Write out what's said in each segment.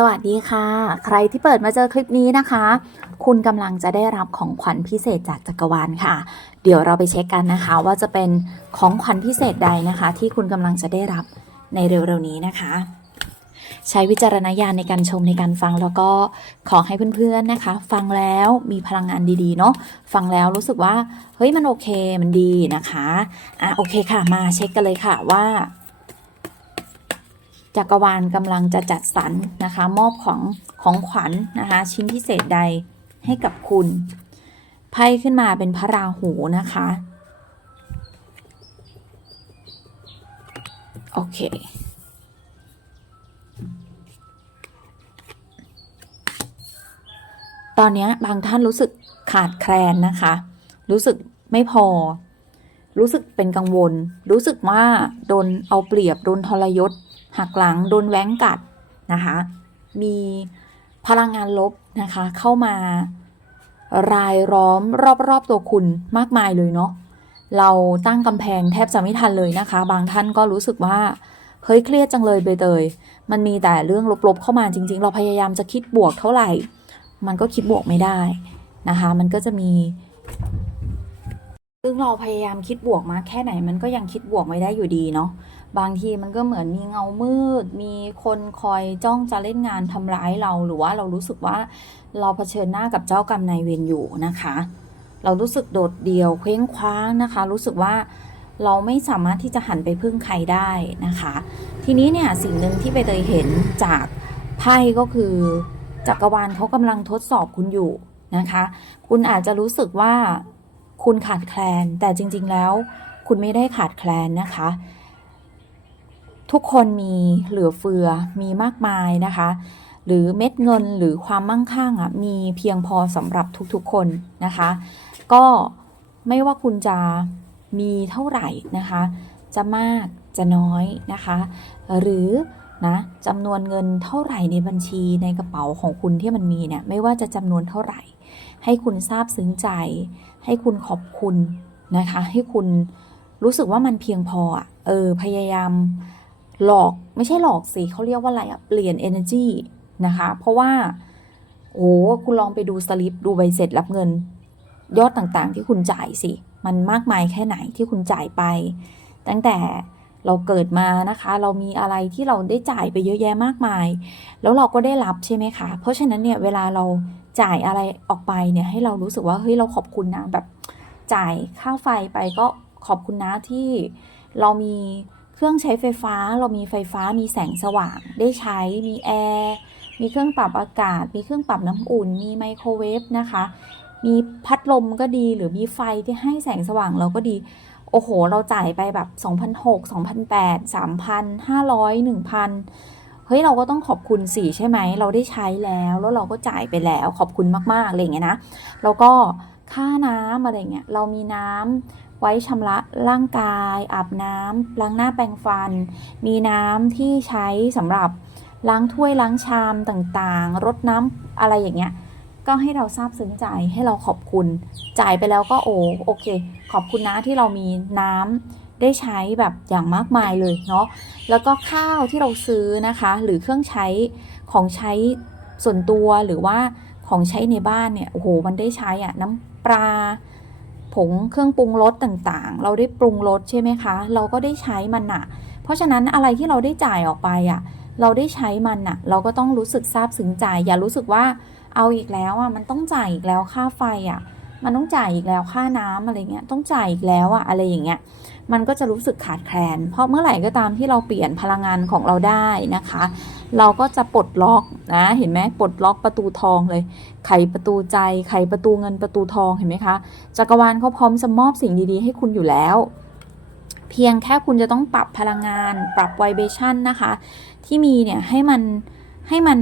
สวัสดีค่ะ ใครที่เปิดมาเจอคลิปนี้นะคะ คุณกำลังจะได้รับของขวัญพิเศษจากจักรวาลค่ะ เดี๋ยวเราไปเช็คกันนะคะ ว่าจะเป็นของขวัญพิเศษใดนะคะ ที่คุณกำลังจะได้รับในเร็วๆนี้นะคะ ใช้วิจารณญาณในการชมในการฟังแล้วก็ขอให้เพื่อนๆนะคะ ฟังแล้วมีพลังงานดีๆเนาะฟังแล้วรู้สึกว่าเฮ้ยมันโอเคมันดีนะคะอะโอเคค่ะมาเช็คกันเลยค่ะว่า จักรวาลกำลังจะจัดสรรนะคะ มอบของของขวัญนะคะ ชิ้นพิเศษใดให้กับคุณไพ่ขึ้นมาเป็นพระราหูนะคะ โอเค ตอนนี้บางท่านรู้สึกขาดแคลนนะคะ รู้สึกไม่พอ รู้สึกเป็นกังวล รู้สึกว่าโดนเอาเปรียบ โดนทรยศ หักหลังโดนแว้งกัดนะคะ มีพลังงานลบนะคะ เข้ามารายล้อมรอบๆตัวคุณมากมายเลยเนาะเราตั้งกำแพงแทบจะไม่ทันเลยนะคะ บางท่านก็รู้สึกว่าเฮ้ยเครียดจังเลยเบเตย มันมีแต่เรื่องลบๆเข้ามาจริง ๆ เราพยายามจะคิดบวกเท่าไหร่ มันก็คิดบวกไม่ได้นะคะ มันก็จะมี ซึ่งเราพยายามคิดบวกมาแค่ไหนมันก็ยังคิดบวกไม่ได้อยู่ดีเนาะบางทีมันก็เหมือนมีเงามืด มีคนคอยจ้องจะเล่นงานทำร้ายเราหรือว่าเรารู้สึกว่าเราเผชิญหน้ากับเจ้ากรรมนายเวรอยู่นะคะ เรารู้สึกโดดเดี่ยวเคว้งคว้างนะคะ รู้สึกว่าเราไม่สามารถที่จะหันไปพึ่งใครได้นะคะ ทีนี้เนี่ยสิ่งหนึ่งที่ไปเตยเห็นจากไพ่ก็คือจักรวาลเขากำลังทดสอบคุณอยู่นะคะ คุณอาจจะรู้สึกว่า คุณขาดแคลน แต่จริง ๆ แล้ว คุณไม่ได้ขาดแคลนนะคะ ทุกคนมีเหลือเฟือมีมากมายนะคะ หรือเม็ดเงินหรือความมั่งคั่งอะมีเพียงพอสำหรับทุกๆคนนะคะ ก็ไม่ว่าคุณจะมีเท่าไหร่นะคะ จะมากจะน้อยนะคะ หรือนะจำนวนเงินเท่าไหร่ในบัญชีในกระเป๋าของคุณที่มันมีเนี่ยไม่ว่าจะจำนวนเท่าไหร่ ให้คุณซาบซึ้งใจ ให้คุณขอบคุณนะคะ ให้คุณรู้สึกว่ามันเพียงพออะเออ พยายามหลอกไม่ใช่หลอกสิเขาเรียกว่าอะไรอะเปลี่ยน energy นะคะ เพราะว่าโอ้คุณลองไปดูสลิปดูใบเสร็จรับเงิน ยอดต่างๆที่คุณจ่ายสิ มันมากมายแค่ไหนที่คุณจ่ายไป ตั้งแต่ เราเกิดมานะคะ เรามีอะไรที่เราได้จ่ายไปเยอะแยะมากมาย แล้วเราก็ได้รับใช่ไหมคะ เพราะฉะนั้นเนี่ยเวลาเราจ่ายอะไรออกไปเนี่ยให้เรารู้สึกว่าเฮ้ยเราขอบคุณนะแบบจ่ายค่าไฟไปก็ขอบคุณนะที่เรามีเครื่องใช้ไฟฟ้า เรามีไฟฟ้ามีแสงสว่าง ได้ใช้มีแอร์มีเครื่องปรับอากาศ มีเครื่องปรับน้ำอุ่น มีไมโครเวฟนะคะ มีพัดลมก็ดีหรือมีไฟที่ให้แสงสว่างเราก็ดี โอ้โห เราจ่ายไปแบบ2,006 2,008 3,500 1,000 เฮ้ย เราก็ต้องขอบคุณสิใช่ไหม เราได้ใช้แล้ว แล้วเราก็จ่ายไปแล้ว ขอบคุณมากๆอะไรอย่างเงี้ยนะ แล้วก็ค่าน้ำอะไรเงี้ย เรามีน้ำไว้ชำระร่างกาย อาบน้ำล้างหน้าแปรงฟัน มีน้ำที่ใช้สำหรับล้างถ้วยล้างชามต่างๆ รดน้ำอะไรอย่างเงี้ย ก็ให้เราซาบซึ้งใจให้เราขอบคุณ จ่ายไปแล้วก็โอโอเค ขอบคุณนะที่เรามีน้ำได้ใช้แบบอย่างมากมายเลยเนาะแล้วก็ข้าวที่เราซื้อนะคะ หรือเครื่องใช้ของใช้ส่วนตัวหรือว่าของใช้ในบ้านเนี่ยโอ้โหมันได้ใช้อะน้ำปลาผงเครื่องปรุงรสต่างๆ เราได้ปรุงรสใช่ไหมคะ เราก็ได้ใช้มันอะเพราะฉะนั้นอะไรที่เราได้จ่ายออกไปอะเราได้ใช้มันอะเราก็ต้องรู้สึกซาบซึ้งใจ อย่ารู้สึกว่า เอาอีกแล้วอะมันต้องจ่ายอีกแล้วค่าไฟอะ มันต้องจ่ายอีกแล้วค่าน้ำอะไรเงี้ยต้องจ่ายอีกแล้วอะอะไรอย่างเงี้ยมันก็จะรู้สึกขาดแคลน เพราะเมื่อไหร่ก็ตามที่เราเปลี่ยนพลังงานของเราได้นะคะ เราก็จะปลดล็อกนะ เห็นไหมปลดล็อกประตูทองเลย ไขประตูใจ ไขประตูเงินประตูทอง เห็นไหมคะ จักรวาลเขาพร้อมจะมอบสิ่งดีๆ ให้คุณอยู่แล้ว เพียงแค่คุณจะต้องปรับพลังงาน ปรับไวเบชั่นนะคะ ที่มีเนี่ยให้มันให้มัน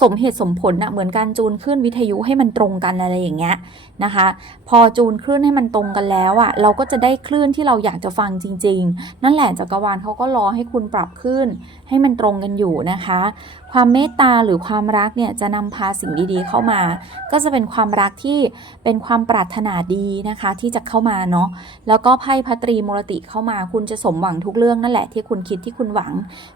สมเหตุสมผลนะเหมือนการจูนคลื่นวิทยุให้มันตรงกันอะไรอย่างเงี้ยนะคะ พอจูนคลื่นให้มันตรงกันแล้วอะ่ะเราก็จะได้คลื่นที่เราอยากจะฟังจริง ๆ นั่นแหละจักรวาลเขาก็รอให้คุณปรับคลื่นให้มันตรงกันอยู่นะคะ ความเมตตาหรือความรักเนี่ยจะนำพาสิ่งดีๆเข้ามา ก็จะเป็นความรักที่เป็นความปรารถนาดีนะคะที่จะเข้ามาเนาะแล้วก็ไพ่พัตรีมรติเข้ามา คุณจะสมหวังทุกเรื่องนั่นแหละที่คุณคิดที่คุณหวัง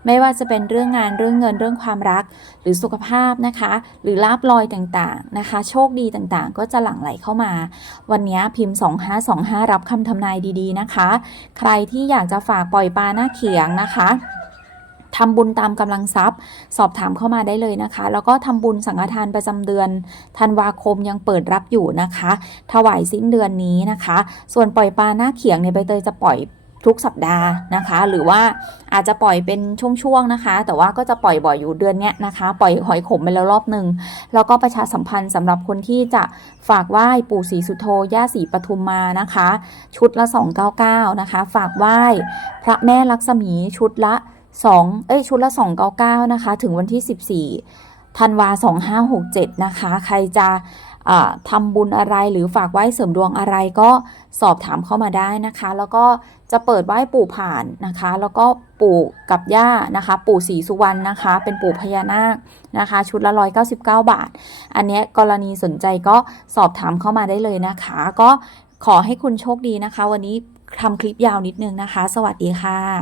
ไม่ว่าจะเป็นเรื่องงานเรื่องเงินเรื่องความรักหรือสุขภาพาบนะคะ หรือลาบลอยต่างๆนะคะ โชคดีต่างๆ ก็จะหลั่งไหลเข้ามา วันนี้พิมพ์ 2525 รับคำทำนายดีๆนะคะ ใครที่อยากจะฝากปล่อยปลาหน้าเขียงนะคะทำบุญตามกำลังทรัพย์ สอบถามเข้ามาได้เลยนะคะ แล้วก็ทำบุญสังฆทานประจำเดือนธันวาคมยังเปิดรับอยู่นะคะ ถวายสิ้นเดือนนี้นะคะ ส่วนปล่อยปลาหน้าเขียงเนี่ยใบเตยจะปล่อย ทุกสัปดาห์นะคะ หรือว่าอาจจะปล่อยเป็นช่วงๆนะคะ แต่ว่าก็จะปล่อยบ่อยอยู่เดือนเนี้ยนะคะ ปล่อยหอยขมไปแล้วรอบหนึ่งแล้วก็ประชาสัมพันธ์สำหรับคนที่จะฝากไหว้ปู่ศรีสุโธย่าศรีปทุมมานะคะ ชุดละ 299 นะคะ ฝากไหว้พระแม่ลักษมีชุดละ 2 เอ้ยชุดละ 299 นะคะ ถึงวันที่ 14ธันวา2567 นะคะ ใครจะ ทำบุญอะไรหรือฝากไหว้เสริมดวงอะไรก็สอบถามเข้ามาได้นะคะ แล้วก็จะเปิดไหว้ปู่ผ่านนะคะ แล้วก็ปู่กับย่านะคะ ปู่ศรีสุวรรณนะคะ เป็นปู่พญานาคนะคะ ชุดละ199บาท อันนี้กรณีสนใจก็สอบถามเข้ามาได้เลยนะคะ ก็ขอให้คุณโชคดีนะคะ วันนี้ทำคลิปยาวนิดนึงนะคะ สวัสดีค่ะ